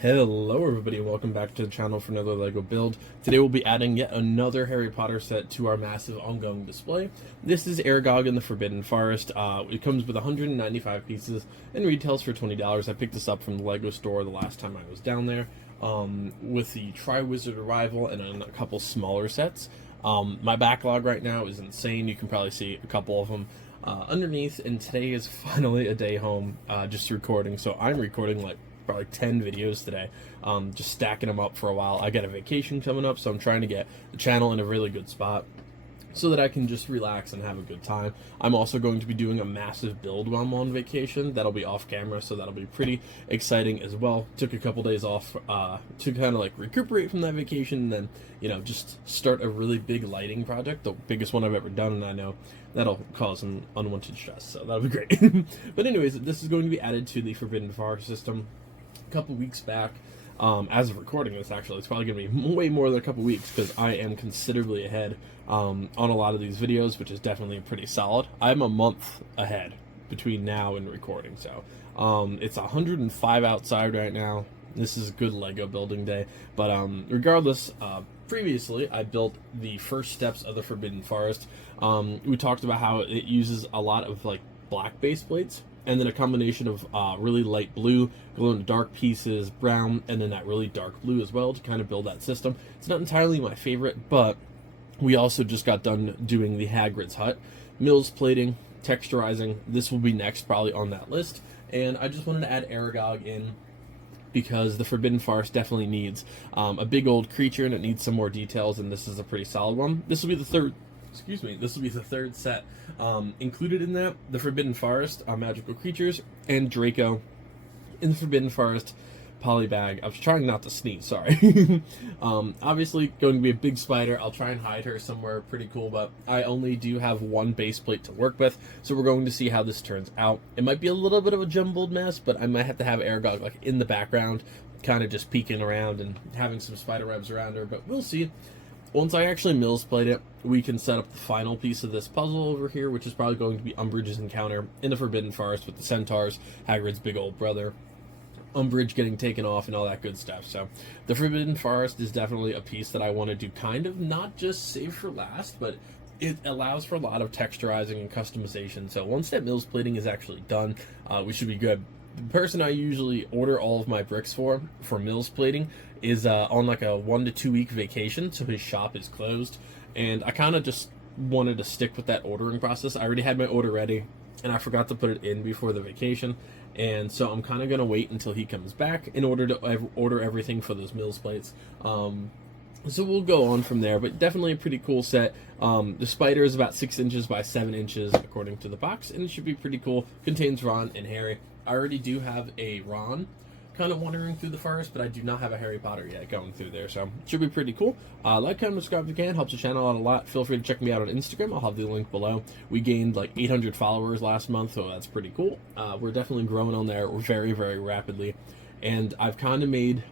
Hello everybody, welcome back to the channel for another LEGO build. Today we'll be adding yet another Harry Potter set to our massive ongoing display. This is Aragog in the Forbidden Forest. It comes with 195 pieces and retails for $20. I picked this up from the LEGO store the last time I was down there with the Tri-Wizard Arrival and a couple smaller sets. My backlog right now is insane. You can probably see a couple of them underneath, and today is finally a day home just recording. So I'm recording like probably 10 videos today, just stacking them up for a while. I got a vacation coming up, so I'm trying to get the channel in a really good spot so that I can just relax and have a good time. I'm also going to be doing a massive build while I'm on vacation. That'll be off camera, so that'll be pretty exciting as well. Took a couple days off to kind of like recuperate from that vacation, and then just start a really big lighting project, the biggest one I've ever done, and I know that'll cause some unwanted stress, so that'll be great. But anyways, this is going to be added to the Forbidden Forest system a couple weeks back. As of recording this, actually, it's probably going to be way more than a couple weeks because I am considerably ahead on a lot of these videos, which is definitely pretty solid. I'm a month ahead between now and recording, so it's 105 outside right now. This is a good LEGO building day, but regardless, previously I built the first steps of the Forbidden Forest. We talked about how it uses a lot of like black base plates, and then a combination of really light blue, glow-in-the-dark pieces, brown, and then that really dark blue as well to kind of build that system. It's not entirely my favorite, but we also just got done doing the Hagrid's hut. Mills plating, texturizing, this will be next probably on that list. And I just wanted to add Aragog in because the Forbidden Forest definitely needs a big old creature, and it needs some more details, and this is a pretty solid one. This will be the third this will be the third set. Included in that, the Forbidden Forest, magical creatures, and Draco in the Forbidden Forest polybag. I was trying not to sneeze, sorry. Obviously, going to be a big spider. I'll try and hide her somewhere pretty cool, but I only do have one base plate to work with, so we're going to see how this turns out. It might be a little bit of a jumbled mess, but I might have to have Aragog like in the background, kind of just peeking around and having some spider webs around her, but we'll see. Once I actually Mills plate it, we can set up the final piece of this puzzle over here, which is probably going to be Umbridge's encounter in the Forbidden Forest with the centaurs, Hagrid's big old brother, Umbridge getting taken off, and all that good stuff. So the Forbidden Forest is definitely a piece that I want to do kind of not just save for last, but it allows for a lot of texturizing and customization. So once that Mills plating is actually done, we should be good. The person I usually order all of my bricks for Mills plating is on like a 1 to 2 week vacation, so his shop is closed, and I kind of just wanted to stick with that ordering process. I already had my order ready, and I forgot to put it in before the vacation, and so I'm kind of going to wait until he comes back in order to order everything for those Mills plates. So we'll go on from there, but definitely a pretty cool set. The spider is about 6 inches by 7 inches according to the box, and it should be pretty cool. Contains Ron and Harry. I already do have a Ron kind of wandering through the forest, but I do not have a Harry Potter yet going through there, so it should be pretty cool. Like, comment, subscribe if you can. Helps the channel out a lot. Feel free to check me out on Instagram. I'll have the link below. We gained like 800 followers last month, so that's pretty cool. We're definitely growing on there very, very rapidly, and I've kind of made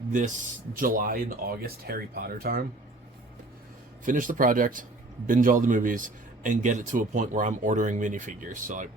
this July and August Harry Potter time finish the project, binge all the movies, and get it to a point where I'm ordering minifigures. So, like,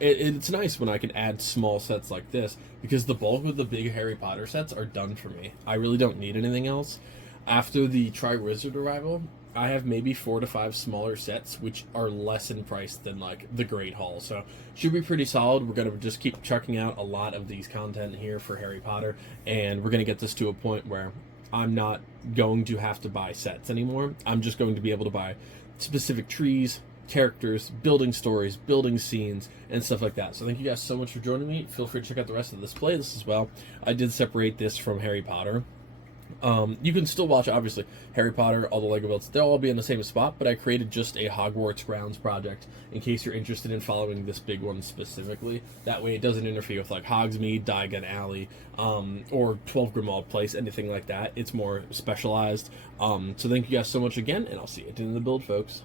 it's nice when I can add small sets like this, because the bulk of the big Harry Potter sets are done for me. I really don't need anything else. After the Tri-Wizard Arrival, I have maybe 4 to 5 smaller sets, which are less in price than like the Great Haul. So should be pretty solid. We're gonna just keep chucking out a lot of these content here for Harry Potter, and we're gonna get this to a point where I'm not going to have to buy sets anymore. I'm just going to be able to buy specific trees, characters, building stories, building scenes, and stuff like that. So thank you guys so much for joining me. Feel free to check out the rest of this playlist as well. I did separate this from Harry Potter. You can still watch, obviously, Harry Potter, all the LEGO builds. They'll all be in the same spot, but I created just a Hogwarts grounds project in case you're interested in following this big one specifically. That way it doesn't interfere with like Hogsmeade, Diagon Alley, or 12 Grimmauld Place, anything like that. It's more specialized. So thank you guys so much again, and I'll see you at the end of the build, folks.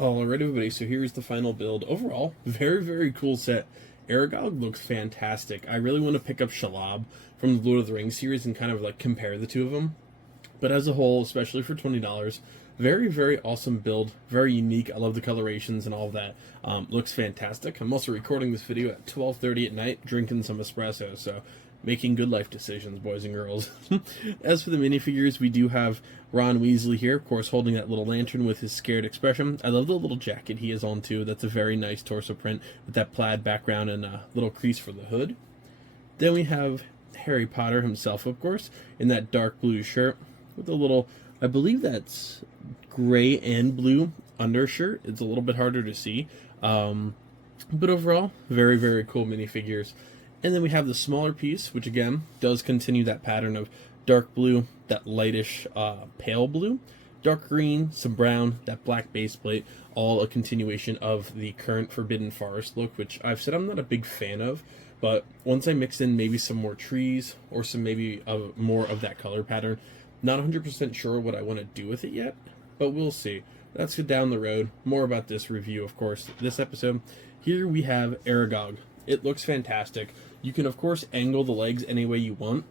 Alright everybody, so here's the final build. Overall, very cool set. Aragog looks fantastic. I really want to pick up Shalab from the Lord of the Rings series and kind of like compare the two of them. But as a whole, especially for $20, very awesome build. Very unique. I love the colorations and all of that. Looks fantastic. I'm also recording this video at 12:30 at night, drinking some espresso, so making good life decisions, boys and girls. As for the minifigures, we do have Ron Weasley here, of course, holding that little lantern with his scared expression. I love the little jacket he has on, too. That's a very nice torso print with that plaid background and a little crease for the hood. Then we have Harry Potter himself, of course, in that dark blue shirt with a little, I believe that's gray and blue undershirt. It's a little bit harder to see. But overall, very cool minifigures. And then we have the smaller piece, which again does continue that pattern of dark blue, that lightish pale blue, dark green, some brown, that black base plate, all a continuation of the current Forbidden Forest look, which I've said I'm not a big fan of, but once I mix in maybe some more trees or some maybe more of that color pattern, not 100% sure what I want to do with it yet, but we'll see. That's down the road. More about this review, of course, this episode. Here we have Aragog. It looks fantastic. You can, of course, angle the legs any way you want.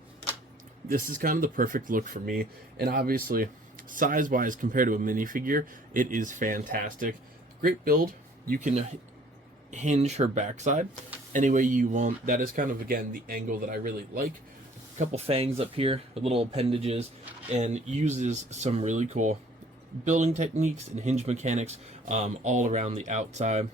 This is kind of the perfect look for me. And obviously, size-wise, compared to a minifigure, it is fantastic. Great build. You can hinge her backside any way you want. That is kind of, again, the angle that I really like. A couple fangs up here, little appendages, and uses some really cool building techniques and hinge mechanics all around the outside.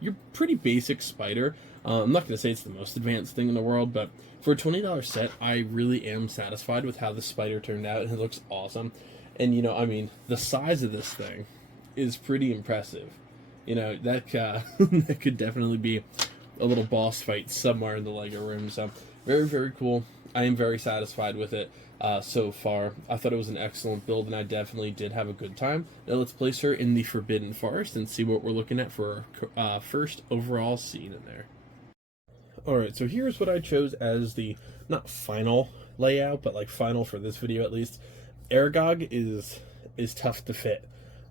Your pretty basic spider. I'm not going to say it's the most advanced thing in the world, but for a $20 set, I really am satisfied with how the spider turned out, and it looks awesome. And, you know, I mean, the size of this thing is pretty impressive. You know, that, that could definitely be a little boss fight somewhere in the LEGO room. So, very cool. I am very satisfied with it so far. I thought it was an excellent build, and I definitely did have a good time. Now let's place her in the Forbidden Forest and see what we're looking at for our first overall scene in there. Alright, so here's what I chose as the, not final layout, but like final for this video at least. Aragog is tough to fit.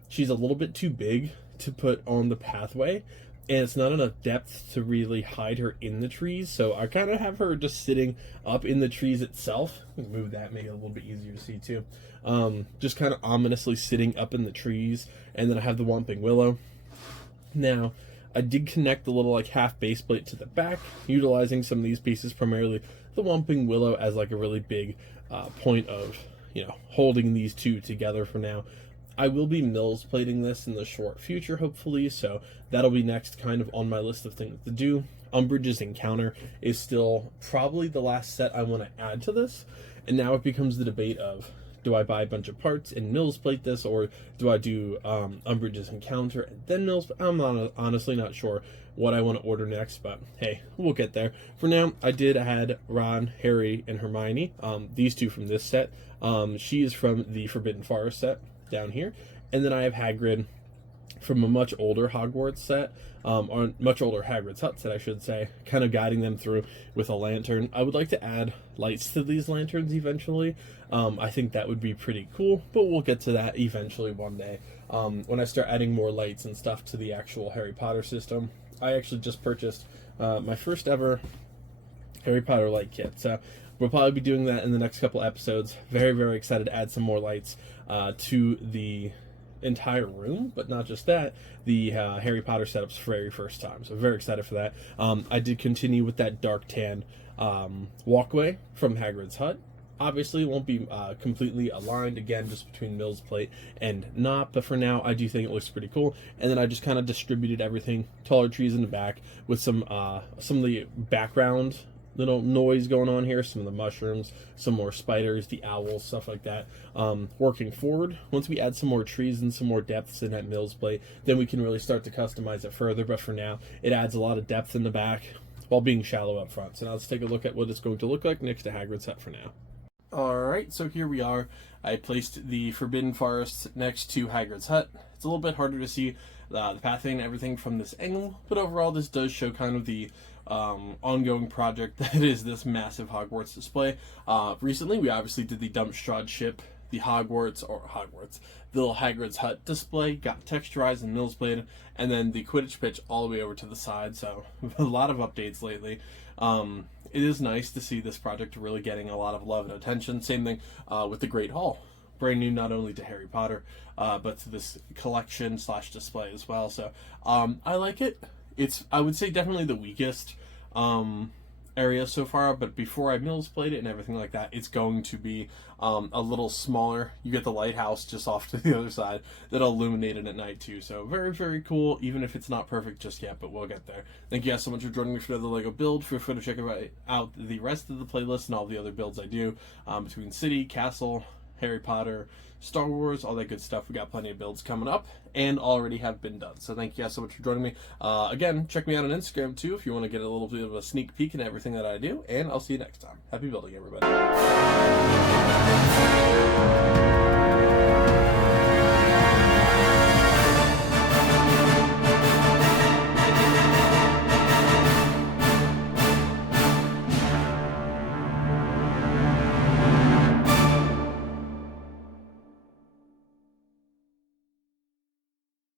She's a little bit too big to put on the pathway, and it's not enough depth to really hide her in the trees, so I kind of have her just sitting up in the trees itself. Move that, make it a little bit easier to see too. Just kind of ominously sitting up in the trees, and then I have the Whomping Willow. Now, I did connect the little like half base plate to the back, utilizing some of these pieces, primarily the Whomping Willow as like a really big point of, you know, holding these two together for now. I will be Mills plating this in the short future, hopefully, so that'll be next kind of on my list of things to do. Umbridge's Encounter is still probably the last set I want to add to this, and now it becomes the debate of, do I buy a bunch of parts and Mills plate this, or do I do Umbridge's Encounter and then Mills? I'm honestly not sure what I want to order next, but hey, we'll get there. For now, I did add Ron, Harry, and Hermione, these two from this set. She is from the Forbidden Forest set down here, and then I have Hagrid from a much older Hogwarts set, or much older Hagrid's Hut set, I should say, kind of guiding them through with a lantern. I would like to add lights to these lanterns eventually. I think that would be pretty cool, but we'll get to that eventually one day. When I start adding more lights and stuff to the actual Harry Potter system. I actually just purchased my first ever Harry Potter light kit, so we'll probably be doing that in the next couple episodes. Very excited to add some more lights to the entire room, but not just that, the Harry Potter setup's very first time, so very excited for that. I did continue with that dark tan walkway from Hagrid's Hut. Obviously, it won't be completely aligned, again, just between Mills plate and not, but for now, I do think it looks pretty cool. And then I just kind of distributed everything, taller trees in the back, with some of the background little noise going on here, some of the mushrooms, some more spiders, the owls, stuff like that. Working forward, once we add some more trees and some more depths in that Mills plate, then we can really start to customize it further, but for now, it adds a lot of depth in the back while being shallow up front. So now let's take a look at what it's going to look like next to Hagrid's Hut for now. Alright, so here we are. I placed the Forbidden Forest next to Hagrid's Hut. It's a little bit harder to see the pathing and everything from this angle, but overall this does show kind of the ongoing project that is this massive Hogwarts display. Recently, we obviously did the Dumpstrad ship the the little Hagrid's hut display got texturized and mills played, and then the Quidditch pitch all the way over to the side. So a lot of updates lately. It is nice to see this project really getting a lot of love and attention. Same thing with the Great Hall, brand new not only to Harry Potter, but to this collection / display as well. So I like it. It's, I would say, definitely the weakest area so far, but before I mills played it and everything like that, it's going to be a little smaller. You get the lighthouse just off to the other side that'll illuminate it at night too. So very, very cool, even if it's not perfect just yet, but we'll get there. Thank you guys so much for joining me for the LEGO build. Feel free to check out the rest of the playlist and all the other builds I do between City, Castle, Harry Potter, Star Wars, all that good stuff. We got plenty of builds coming up and already have been done. So thank you guys so much for joining me. Again, check me out on Instagram too if you want to get a little bit of a sneak peek into everything that I do. And I'll see you next time. Happy building, everybody.